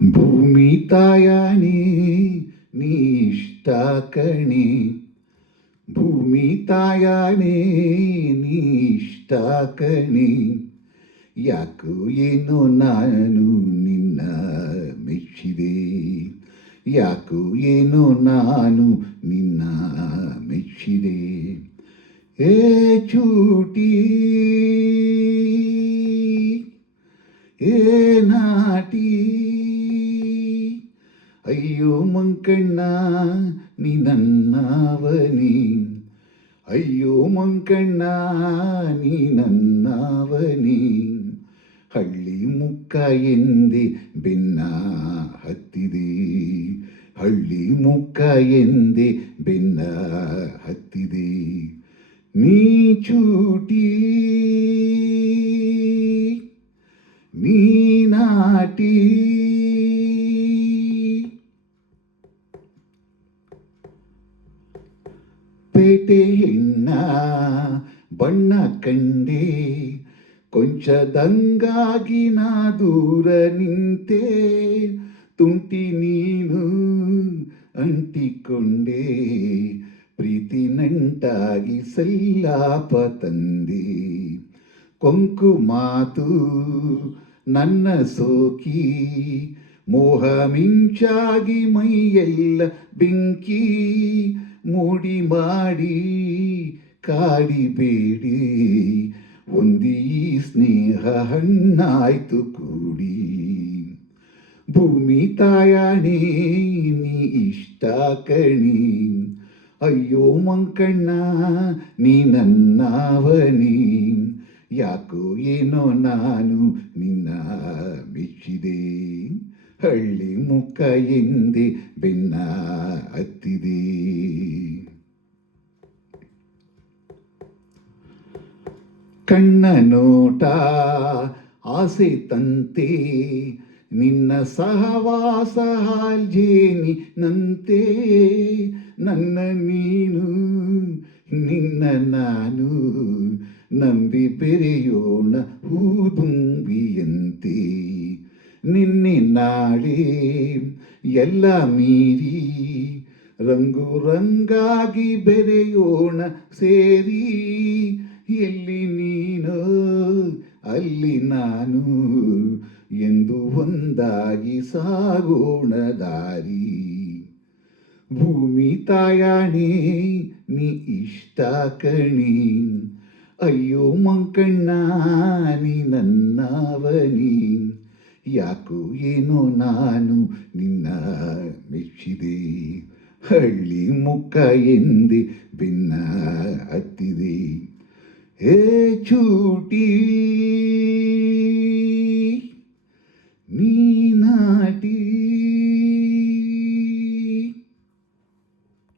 ಭೂಮಿ ತಾಯಾಣಿ ನೀ ಇಷ್ಟ ಕಣೆ, ಭೂಮಿ ತಾಯಾಣೆ ನೀ ಇಷ್ಟ ಕಣೆ, ಯಾಕೋ ಏನೋ ನಾನು ನಿನ್ನ ಮೆಚ್ಚಿದೆ, ಯಾಕೋ ಏನೋ ನಾನು ನಿನ್ನ ಮೆಚ್ಚಿದೆ. ಏ ಚೂಟಿ ಏ ನಾಟಿ, ಅಯ್ಯೋ ಮಂಕಣ್ಣ ನೀ ನನ್ನವನಿ, ಅಯ್ಯೋ ಮಂಕಣ್ಣ ನೀ ನನ್ನವನಿ. ಹಳ್ಳಿ ಮುಕ್ಕ ಎಂದೆ ಬೆನ್ನ ಹತ್ತಿದೆ, ಹಳ್ಳಿ ಮುಕ್ಕ ಎಂದೆ ಬೆನ್ನ ಹತ್ತಿದೆ. ನೀ ಚೂಟಿ ನೀ ನಾಟಿ, ಪೇಟೆ ಹೆಣ್ಣ ಬಣ್ಣ ಕಂಡೆ, ಕೊಂಚದಂಗಾಗಿ ನಾ ದೂರ ನಿಂತೆ, ತುಂಟಿ ನೀನು ಅಂಟಿಕೊಂಡೆ, ಪ್ರೀತಿ ನಂಟಾಗಿ ಸಲ್ಲಾಪ ತಂದೆ. ಕೊಂಕು ಮಾತು ನನ್ನ ಸೋಕಿ, ಮೋಹ ಮಿಂಚಾಗಿ ಮೈಯೆಲ್ಲ ಬೆಂಕಿ, ಮೂಡಿ ಮಾಡಿ ಕಾಡಿಬೇಡಿ, ಒಂದೀ ಸ್ನೇಹ ಹಣ್ಣಾಯ್ತು ಕೂಡಿ. ಭೂಮಿ ತಾಯಾಣೆ ನೀ ಇಷ್ಟ ಕಣಿ, ಅಯ್ಯೋ ಮಂಕಣ್ಣ ನೀ ನನ್ನವನಿ, ಯಾಕೋ ಏನೋ ನಾನು ನಿನ್ನ ಮೆಚ್ಚಿದೆ. ಹಳ್ಳಿ ಮುಖ ಎಂದೆ ಬೆನ್ನ ಹತ್ತಿದೆ. ಕಣ್ಣ ನೋಟ ಆಸೆ ತಂತೆ, ನಿನ್ನ ಸಹವಾಸ ಹಾಲ್ಜೇನಿನಂತೆ, ನನ್ನ ನೀನು ನಿನ್ನ ನಾನು ನಂಬಿ ಬೆರೆಯೋಣ ಹೂದುಂಬಿಯಂತೆ. ನಿನ್ನೆ ನಾಳೆ ಎಲ್ಲ ಮೀರಿ ರಂಗು ರಂಗಾಗಿ ಬೆರೆಯೋಣ ಸೇರಿ, ಎಲ್ಲಿ ನೀನೋ ಅಲ್ಲಿ ನಾನು ಎಂದು ಒಂದಾಗಿ ಸಾಗೋಣ ದಾರಿ. ಭೂಮಿ ತಾಯಾಣೆ ನೀ ಇಷ್ಟ ಕಣಿ, ಅಯ್ಯೋ ಮಂಕಣ್ಣ ನೀ ನನ್ನವನಿ, ಯಾಕೋ ಏನೋ ನಾನು ನಿನ್ನ ಮೆಚ್ಚಿದೆ. ಹಳ್ಳಿ ಮುಖ ಎಂದೆ ಬೆನ್ನ ಹತ್ತಿದೆ. ಹೇ ಚೂಟಿ ನೀ ನಾಟಿ.